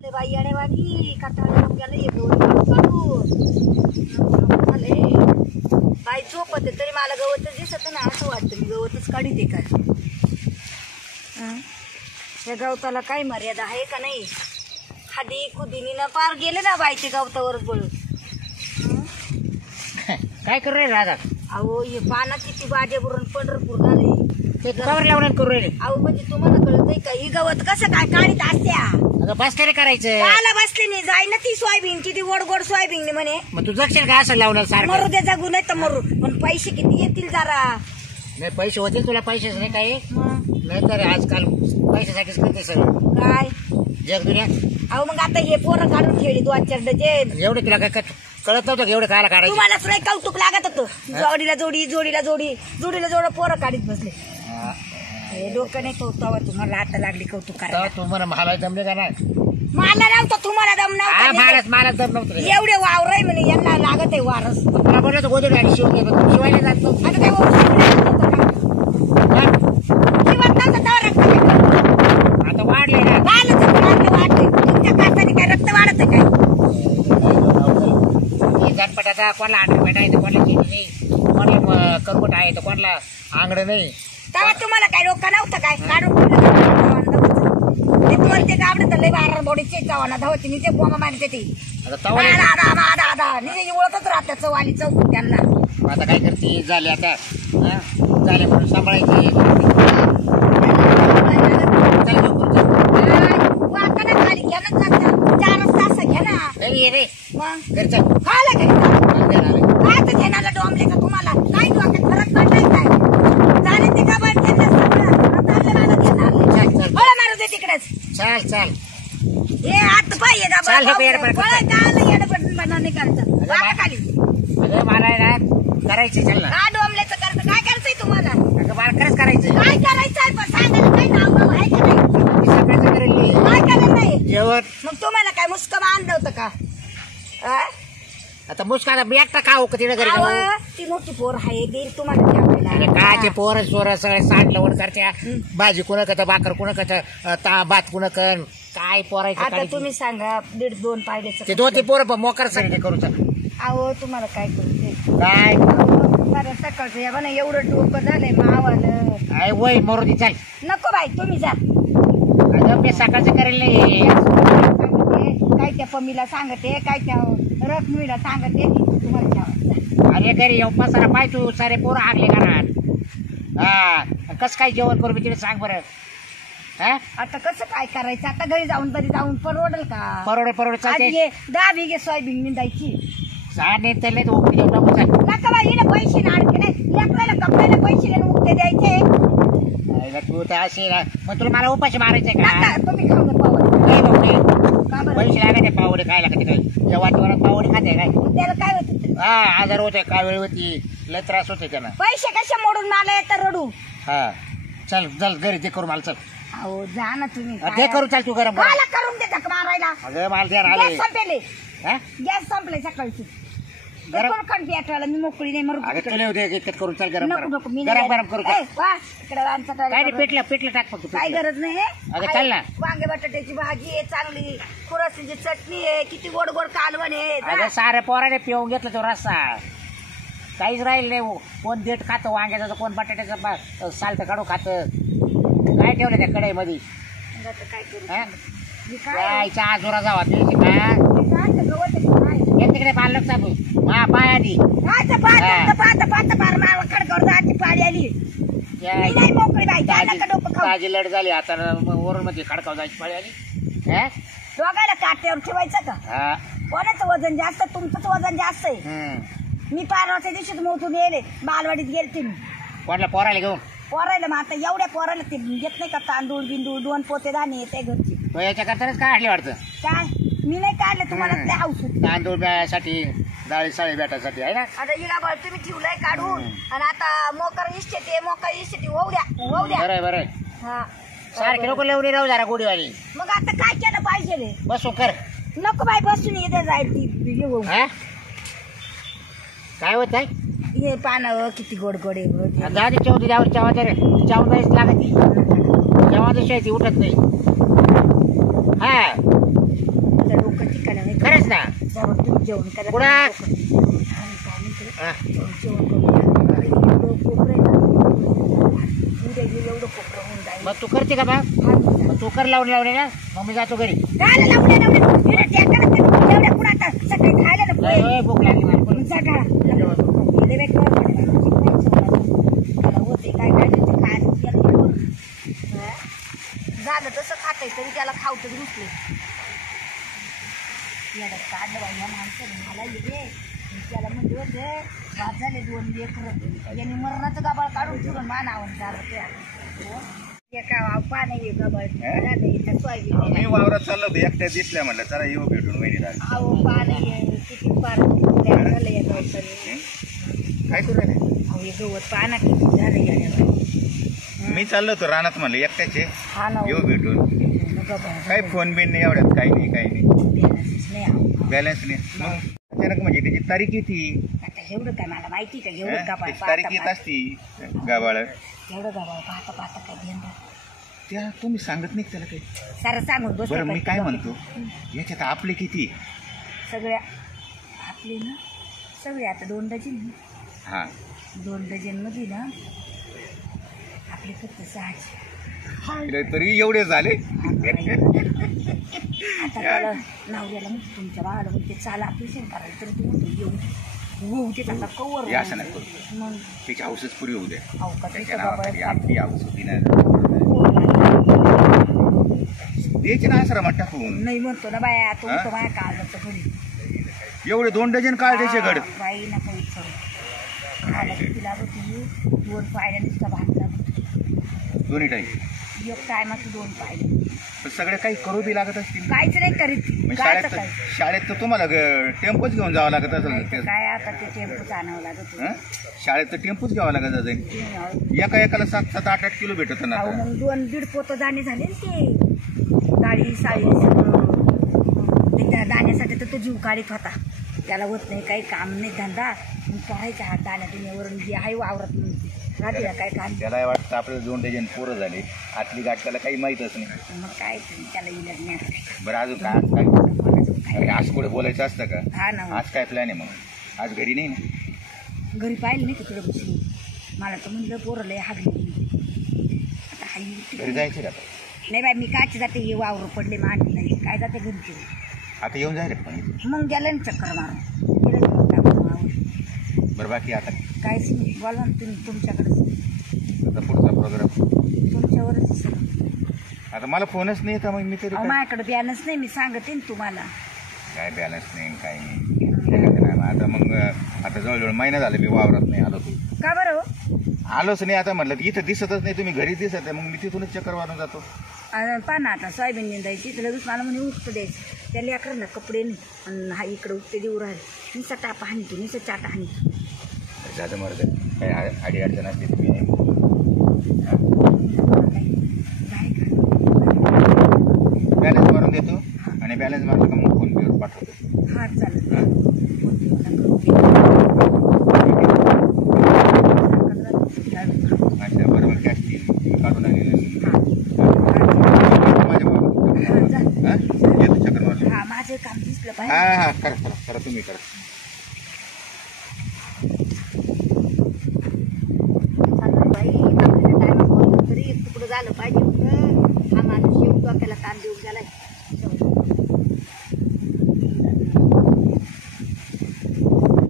बाई येणेवानी कटाळा गेला येतो झाले बाई झोपते तरी मला गवतच दिसत ना असं वाटतं मी गवतच काढीते काय या गवताला काय मर्यादा आहे का नाही खादी कुदिनी ना पार गेले ना बाई ते गवतावरच बोलून काय करू राहिले राधा अहो हे पाना किती बाजेवरून पंढरपूर झाले ते कवर लावून करू राहिले अहो म्हणजे तुम्हाला कळत नाही का ही गवत कसं काय काढीत असत्या अगं बस काय करायचं काला बसले नाही जाय ना ती सोयाबीन किती गोड गोड सोयाबीन म्हणे मग तू जगशील का असं लावणार सारखं मरू दे जगू नाही तर मरू पण पैसे किती येतील जरा नाही पैसे होतील तुला पैसेच नाही काही मग नाही तर आजकाल पैशासाठीच करते सगळं काय जग दुनियात अहो मग आता हे पोरं काढून ठेवली 2-4 डझन एवढे तुला काय कळत नव्हतं का एवढं खायला काढायचं तुम्हालाच नाही कौतुक लागत होतं जोडीला जोडी जोडीला जोडी जोडीला जोड पोरं काढीत बसले हे डोकं नाही कौतुक तुम्हाला आता लागली कौतुक करायला तू म्हणा मला जमले का नाही मला नव्हतं तुम्हाला दम नव्हता मला जम नव्हतं एवढे वावर आहे म्हणे यांना लागत आहे वारस तुला बोललं तर गोदडी आणि शिवायला जातो आता काय आता वाढले ना वाढले तुमच्या कासाने काय रक्त वाढत आहे काय झटपट आता कोणाला आंडरपेट आहे तर कोणाला चिठी नाही कोणाला करपट आहे तर कोणाला आंगड नाही तेव्हा तुम्हाला काय डोकं नव्हतं काय काढून ते दोन ते गाबडे तर लय बारा बोडीचे चावाना धावते निचे बोमा मारते ती आता तवा दादा निजे ओळखच राहत्या चवाली चौक त्यांना आता काय करते झाले आता झाले म्हणून सांभाळायचे वाकाना खाली घ्या ना 4 तास घ्या ना रे मग घरचा खायला घरी काय तर घेण्याला डोंबले का तुम्हाला काय डोक्यात फरक पडलाय काय झाले ते का बंद केलं मारू दे तिकडेच चाल चाल हे आत पाहिजे चाल, हे येडपट नाही करायचं वाका खाली अगं मला ना करायचे चल ना हा डोंबल्याचं करतं काय करायचंय तुम्हाला अगं मला खरंच करायचं काय करायचंय पण सांगायला काय नाव आहे का नाही सकाळचं करेल काय करायला नाही जेवण मग तुम्हाला काय मुस्कं बांधलं होतं का आता मुस्का मी एकटा खाऊ का तिकडे घरी जाऊ ती मोठी पोर आहे देईल तुम्हाला जेवायला काचे पोर सोर सगळे सांड लवड करत्या भाजी कुणा कथा भाकर कुणा कथा भात कुणा कन काय पोरायचं आता तुम्ही सांगा 1.5-2 पाहिलेच ते 2-3 पोरं मोकर सगळे करू अहो तुम्हाला काय करू काय बरं सकाळचं या बना एवढं डोकं झालंय मावालं काय वय मरू दे चाल नको बाई तुम्ही जा अगं मी सकाळचं करेल नाही काय त्या पमीला सांगते काय त्या रखमीला सांगते तुम्हाला जेवायचं अरे घरी येऊ पसारा पाय तू सारे पोरं हागले घरात हा कस काय जेवण करू मी तिला सांग बरं हा आता कसं काय करायचं आता घरी जाऊन तरी जाऊन परवडेल का परवड चालते 10 बिघे सोयाबीन निंदायची चालले तर उकडी देऊ टाकू चाल नका बाई हिला पैसे नाडके नाही लेकराला कपड्याला पैसे नाही उकते द्यायचे तू तर असे मग तुला मला उपाशी मारायचंय का नका तुम्ही खाऊ नका नाही भाऊ नाही का बरं पैसे लागायचे पावडे खायला का काही या वातावरणात पावडे खाते काय त्याला काय होतं हा आजार होते काय वेळ होती लय त्रास होते त्यांना पैसे कसे मोडून मला येतं रडू हा चल चल घरी ते करू मला चल अहो जा ना तुम्ही ते करू चाल तू गरम मला करून दे धक्का मारायला अगं मला द्या गॅस आले संपले हा गॅस संपले सकाळची गरम खंड पेटवायला मी मोकळी नाही मरू अगं तुला उद्या इतकं करून चाल गरम नको गरम नको मी गरम गरम करू चाल. इकडे रानचा काय नाही पिठलं टाक फक्त काय पिठलं. गरज नाही अगं चल ना. वांगे बटाट्याची भाजी आहे चांगली खुरासीची चटणी आहे किती गोड गोड कालवण आहे जा. अगं सारे पोराने पिऊन घेतलं तो रस्सा काहीच राहील नाही कोण देठ खातं वांग्याचं कोण बटाट्याचं साल्ट काढू खातं काय ठेवलं त्या कढईमध्ये आता काय करू हा? मी काय जायच्या आजोरा जावा द्यायची का काय गवत आहे का काय? एक तिकडे पालक साबू हा पाय आधी आता पाहता पार मावा खडकावर जायची पाळी आली मी नाही मोकळी बाई त्याला का डोकं खाऊ ताजी लढ झाली आता वरून मध्ये खडकाव जायची पाळी आली हा? दोघायला काट्यावर ठेवायचं का हा कोणाचं वजन जास्त तुमचंच वजन जास्त आहे हम्म. मी पारवाच्या दिवशीच मोजून गेले बालवाडीत गेलते मी कोणाला पोरायला घेऊन पोरायला मग आता एवढ्या पोरायला ते घेत नाही का तांदूळ बिंदूळ 2 पोते दाणे ते घरचे तो याच्या करतानाच काय आणले वाटतं काय मी नाही काढले तुम्हाला ते हाऊस होती. तांदूळ साठी डाळी साळी बेटासाठी आहे ना आता हिला बळ तुम्ही ठेवलंय काढून आणि आता मोकर इष्टेटी होऊ द्या बरं बरं हा सारखे लोक लवणी राहू जरा गोडीवाली मग आता काय केलं पाहिजे रे बसू कर नको बाई बसून येते जाईल ती येऊ हा? काय होत आहे हे पानं किती गोड गोड आहे दादी चौथी द्यावर चवा दे चौदा लागत चवा शिवाय ती उठत नाही हा ना जाऊ तुम्ही जेवण करा. कुठं? आणि काय म्हणते, हा. जेवण करूया. आणि एवढं कोपरं आहे ना, उद्या एवढं कोपरं होऊन जाईल. मग तू करते का बा मग तू कर लावणे ना मग मी जातो घरी काय लावले एवढ्या कुठं आता सकाळी खायला ना पोहे. ओय, भूक लागली मला बोल. सकाळ होते काय काय ते काय झालं तसं खाताय तरी त्याला खावतच घुसले. काढलं बाई या माणसाने मला ये त्याला म्हणजे होते वाद झाले 2 लेकरं यांनी मरणाचं गाबाळ काढून ठेवून मानावं झालं त्या एका पाणी गाबाळ सोयाबीन मी वावरात चाललो होतो एकट्या दिसल्या म्हणलं चला येऊ भेटून वहिनीला. अहो पाणी किती पार झालं या गवताने. काय करू राहिले? अहो हे गवत पाना किती झालं या. मी चाललो होतो रानात म्हणलं एकट्याचे हा ना येऊ भेटून. काही फोन बिन नाही एवढ्यात काही नाही बॅलन्स नाही. मग अचानक म्हणजे त्याची तारीख येते आता एवढं काय मला माहिती का एवढं गाबाळ त्याची तारीख येत असती गावाळ. एवढं गाबाळ पाहता पाहता काय ध्यान त्या तुम्ही सांगत नाही त्याला काही. सारं सांगून बस. बरं मी काय म्हणतो याच्यात आपले किती सगळ्या आपले ना सगळे आता 2 डझन. हा 2 डझन मध्ये ना आपले फक्त 6. तरी एवढे झाले. आता त्याला नवऱ्याला म्हणते तुमच्या बाळाला म्हणते चाल ऑपरेशन करायचं तर तू म्हणतो येऊ होऊ ते आता कवर असं नाही करू. मग त्याची हौसच पुरी होऊ द्या. अहो का त्याच्या त्याचं नावाखाली बाबा आपली हौस होती ना द्यायची ना आश्रमात टाकून. नाही म्हणतो ना बाया तो म्हणतो माझ्या काळ जातं घरी एवढे 2 डझन काळ द्यायचे घड. बाई नका विचारू खायला किती लागत होती 2 पायऱ्या नुसता भात लागत दोन्ही टाईम. एक टायमाचं 2 पायऱ्या पण सगळे काही करू बी लागत असतील. काहीच नाही करीत म्हणजे कायचं शाळेत काय शाळेत तर तुम्हाला टेम्पोच घेऊन जावं लागत असेल. काय आता ते टेम्पोच आणावं लागत हं? शाळेत तर टेम्पोच घ्यावा लागत असेल. एकाला 7-7, 8-8 किलो भेटत ना अहो आता. मग 2-1.5 पोतं दाणे झाले ना ते डाळी साळी सगळं. ते त्या दाण्यासाठी तर तो जीव काढीत होता. त्याला होत नाही काही काम नाही धंदा मग करायचा हा दाण्या दुनियावरून जे आहे वावरत म्हणते रात्रीला काय काम. त्याला वाटतं आपलं 2 डझन पोरं झाले आतली गाठ त्याला काही माहीतच नाही. मग काय त्याला इलाज नाही आता काय. बरं अजून काय आज काय अरे आज पुढे बोलायचं असतं का? हा ना आज काय प्लॅन आहे मग? आज घरी नाही ना? घरी पाहिलं नाही तिकडे बसून मला तर म्हणलं पोरं लय हागली आता हाई घरी जायचं का? नाही बाय मी काची जाते हे वावर पडले मांडली नाही काय जाते घरी तरी. आता येऊन जायला पण मग गेलं ना चक्कर मारून गेलं घेऊन टाकून वावर. बरं बाकी आता काहीच नाही बोला ना तुम्ही तुमच्याकडेच आता पुढचा प्रोग्राम तुमच्यावरच आहे सगळं. आता मला फोनच नाही तर मग मी तरी अहो काय- माझ्याकडे बॅलन्स नाही मी सांगते ना तुम्हाला. काय बॅलन्स नाही काही नाही. आता मग आता जवळजवळ महिना झाला मी वावरात नाही आलो. का बरं हो? आलोच नाही. आता म्हटलं इथं दिसतच नाही तुम्ही घरी दिसत आहे मग मी तिथूनच चक्कर मारून जातो. पहा ना आता सोयाबीन निंदायची तर लगेच मला म्हणे उक्त द्यायचं त्या लेकरांना कपडे नाही आणि हा इकडे उक्ते देऊ राहिले निसा टापा हाणतो निसा चाटा हाणतो. जातं मरत काय आडी अडचण असते तुम्ही आहे. बॅलन्स मारून देतो आणि बॅलन्स मारला का मग फोन पेवर पाठवतो. हा चालेल. अच्छा बरोबर कॅश काढून आलेलं माझ्या येतो चक्कर मारून. हा माझं काम दिसलं हा पाहिजे. हा करा करा करा तुम्ही करा. बाई आपल्याला टायमात तरी एक तुकडं झालं पाहिजे होतं. हा माणूस येऊन डोक्याला ताण देऊन गेलाय